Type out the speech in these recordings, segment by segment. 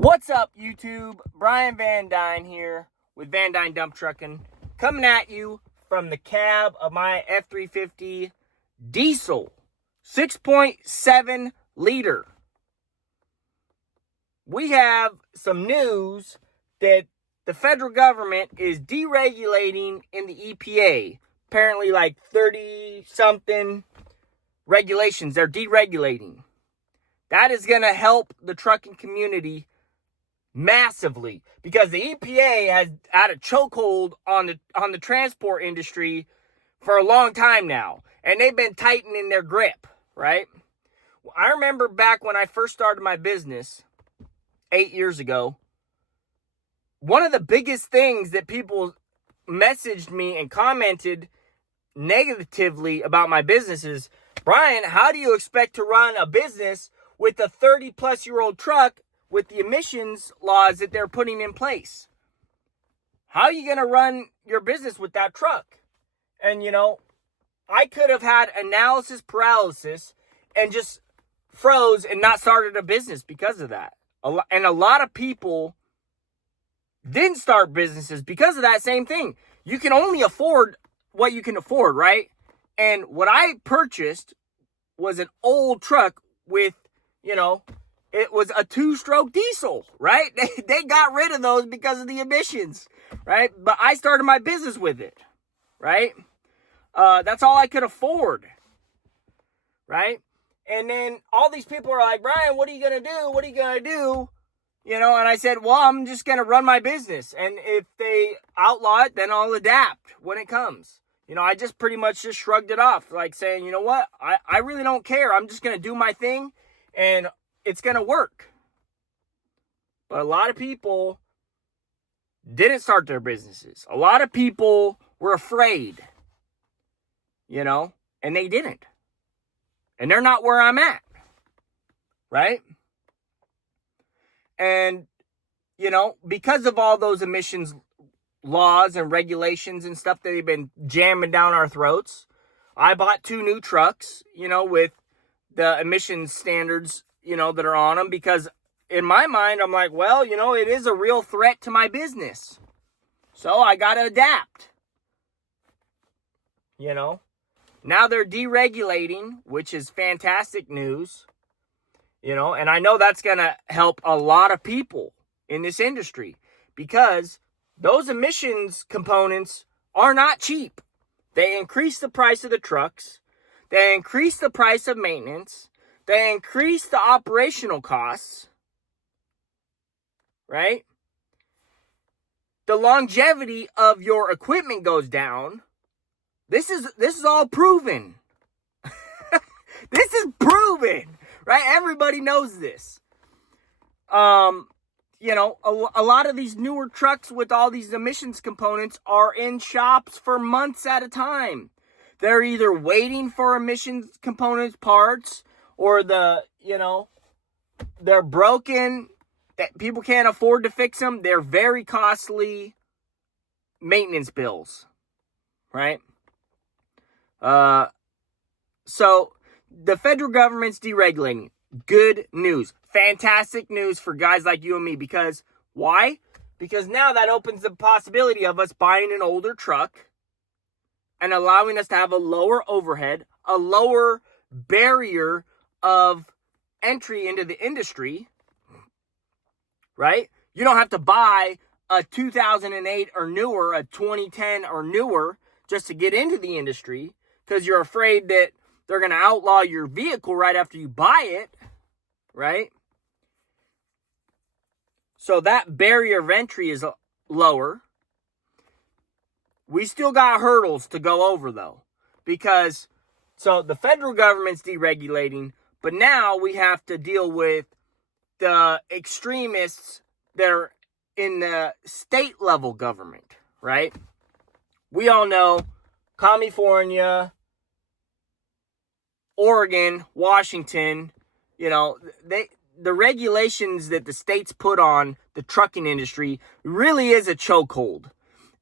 What's up, YouTube? Brian Van Dyne here with Van Dyne Dump Trucking, coming at you from the cab of my F-350 diesel 6.7 liter. We have some news that the federal government is deregulating in the EPA. Apparently like 30-something regulations they're deregulating. That is going to help the trucking community massively, because the EPA has had a chokehold on the transport industry for a long time now, and they've been tightening their grip, right? I remember back when I first started my business 8 years ago, one of the biggest things that people messaged me and commented negatively about my business is, Brian, how do you expect to run a business with a 30-plus-year-old truck with the emissions laws that they're putting in place? How are you going to run your business with that truck? And, I could have had analysis paralysis and just froze and not started a business because of that. And a lot of people didn't start businesses because of that same thing. You can only afford what you can afford, right? And what I purchased was an old truck with, it was a 2-stroke diesel, right? They got rid of those because of the emissions, right? But I started my business with it, right? That's all I could afford, right? And then all these people are like, Brian, what are you going to do? What are you going to do? And I said, well, I'm just going to run my business. And if they outlaw it, then I'll adapt when it comes. I just pretty much just shrugged it off, like saying, you know what? I really don't care. I'm just going to do my thing, and it's going to work. But a lot of people didn't start their businesses. A lot of people were afraid, and they didn't. And they're not where I'm at, right? And, because of all those emissions laws and regulations and stuff that they've been jamming down our throats, I bought 2 new trucks, with the emissions standards, that are on them, because in my mind, I'm like, well, it is a real threat to my business. So I got to adapt. Now they're deregulating, which is fantastic news. And I know that's going to help a lot of people in this industry, because those emissions components are not cheap. They increase the price of the trucks. They increase the price of maintenance. They increase the operational costs, right? The longevity of your equipment goes down. This is all proven. This is proven, right? Everybody knows this. A lot of these newer trucks with all these emissions components are in shops for months at a time. They're either waiting for emissions components parts, or they're broken, that people can't afford to fix them. They're very costly maintenance bills, right? So the federal government's deregulating. Good news. Fantastic news for guys like you and me. Because why? Because now that opens the possibility of us buying an older truck and allowing us to have a lower overhead, a lower barrier of entry into the industry, right? You don't have to buy a 2008 or newer, a 2010 or newer, just to get into the industry, because you're afraid that they're going to outlaw your vehicle right after you buy it, right? So that barrier of entry is lower. We still got hurdles to go over, though, because so the federal government's deregulating, but now we have to deal with the extremists that are in the state level government, right? We all know California, Oregon, Washington, the regulations that the states put on the trucking industry really is a chokehold.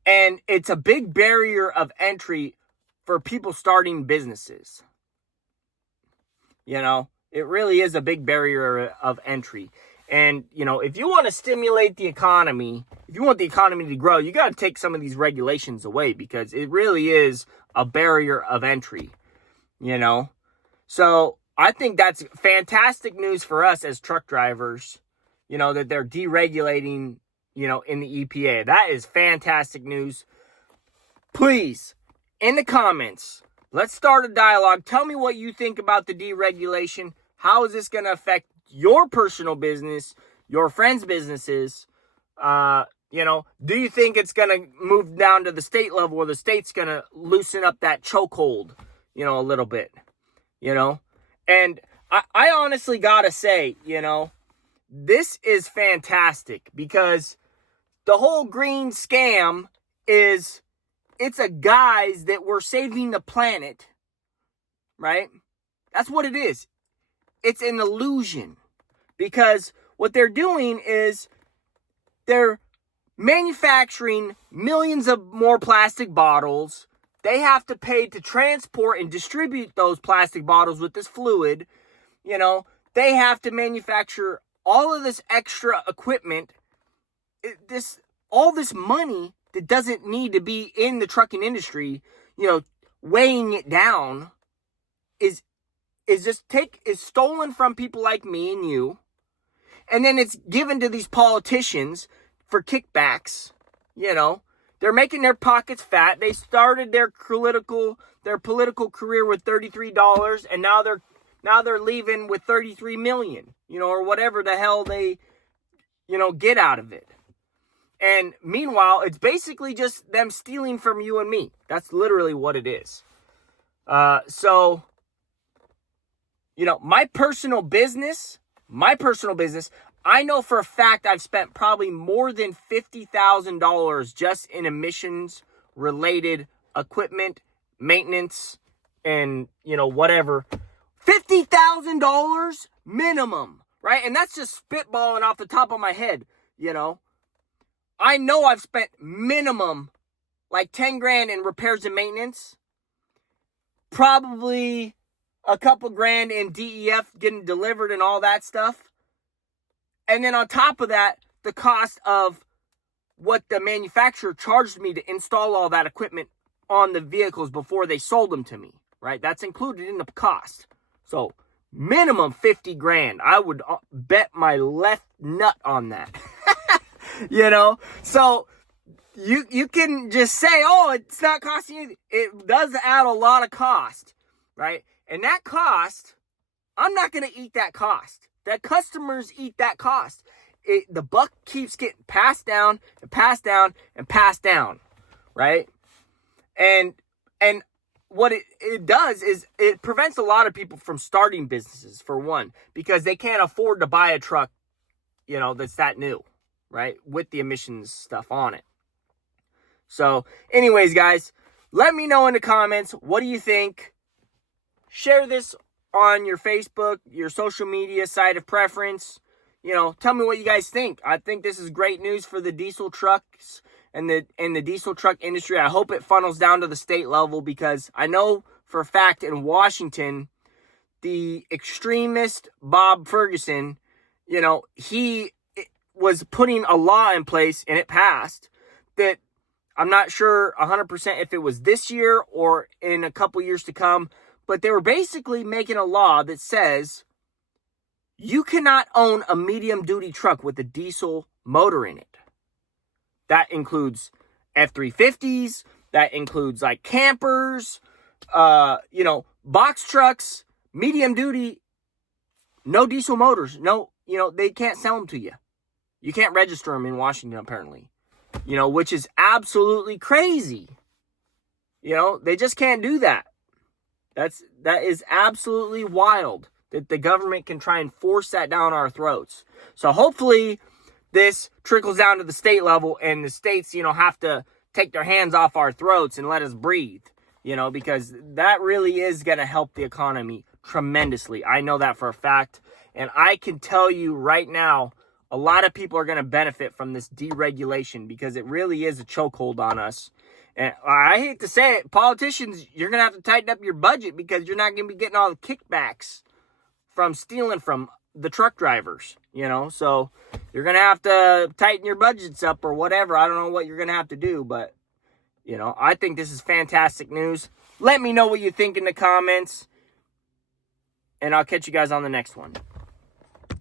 And it's a big barrier of entry for people starting businesses. It really is a big barrier of entry. And, if you want to stimulate the economy, if you want the economy to grow, you got to take some of these regulations away, because it really is a barrier of entry, So I think that's fantastic news for us as truck drivers, that they're deregulating, in the EPA. That is fantastic news. Please, in the comments, let's start a dialogue. Tell me what you think about the deregulation. How is this going to affect your personal business, your friends' businesses? Do you think it's going to move down to the state level, or the state's going to loosen up that chokehold, a little bit, And I honestly got to say, this is fantastic, because the whole green scam is, it's a guise that we're saving the planet, right? That's what it is. It's an illusion, because what they're doing is they're manufacturing millions of more plastic bottles. They have to pay to transport and distribute those plastic bottles with this fluid. They have to manufacture all of this extra equipment. All this money that doesn't need to be in the trucking industry, weighing it down, is stolen from people like me and you, and then it's given to these politicians for kickbacks. They're making their pockets fat. They started their political career with $33, and now they're leaving with $33 million, or whatever the hell they, get out of it. And meanwhile, it's basically just them stealing from you and me. That's literally what it is. So, my personal business, I know for a fact I've spent probably more than $50,000 just in emissions-related equipment, maintenance, and, whatever. $50,000 minimum, right? And that's just spitballing off the top of my head, I know I've spent minimum like 10 grand in repairs and maintenance. Probably a couple grand in DEF getting delivered and all that stuff. And then on top of that, the cost of what the manufacturer charged me to install all that equipment on the vehicles before they sold them to me, right? That's included in the cost. So minimum 50 grand. I would bet my left nut on that. So you can just say, oh, it's not costing you. It does add a lot of cost, right? And that cost, I'm not going to eat that cost. The customers eat that cost. The buck keeps getting passed down and passed down and passed down, right? And what it does is it prevents a lot of people from starting businesses, for one, because they can't afford to buy a truck, that's that new, right? With the emissions stuff on it. So anyways, guys, let me know in the comments, what do you think? Share this on your Facebook, your social media site of preference. Tell me what you guys think. I think this is great news for the diesel trucks and the diesel truck industry. I hope it funnels down to the state level, because I know for a fact in Washington, the extremist Bob Ferguson, he was putting a law in place, and it passed, that I'm not sure 100% if it was this year or in a couple years to come, but they were basically making a law that says you cannot own a medium-duty truck with a diesel motor in it. That includes F-350s, that includes like campers, box trucks, medium-duty, no diesel motors. No, they can't sell them to you. You can't register them in Washington, apparently, which is absolutely crazy. They just can't do that. That is absolutely wild that the government can try and force that down our throats. So hopefully this trickles down to the state level, and the states, have to take their hands off our throats and let us breathe, because that really is going to help the economy tremendously. I know that for a fact. And I can tell you right now, a lot of people are going to benefit from this deregulation, because it really is a chokehold on us. And I hate to say it, politicians, you're going to have to tighten up your budget, because you're not going to be getting all the kickbacks from stealing from the truck drivers, you know. So you're going to have to tighten your budgets up or whatever. I don't know what you're going to have to do, but, you know, I think this is fantastic news. Let me know what you think in the comments, and I'll catch you guys on the next one.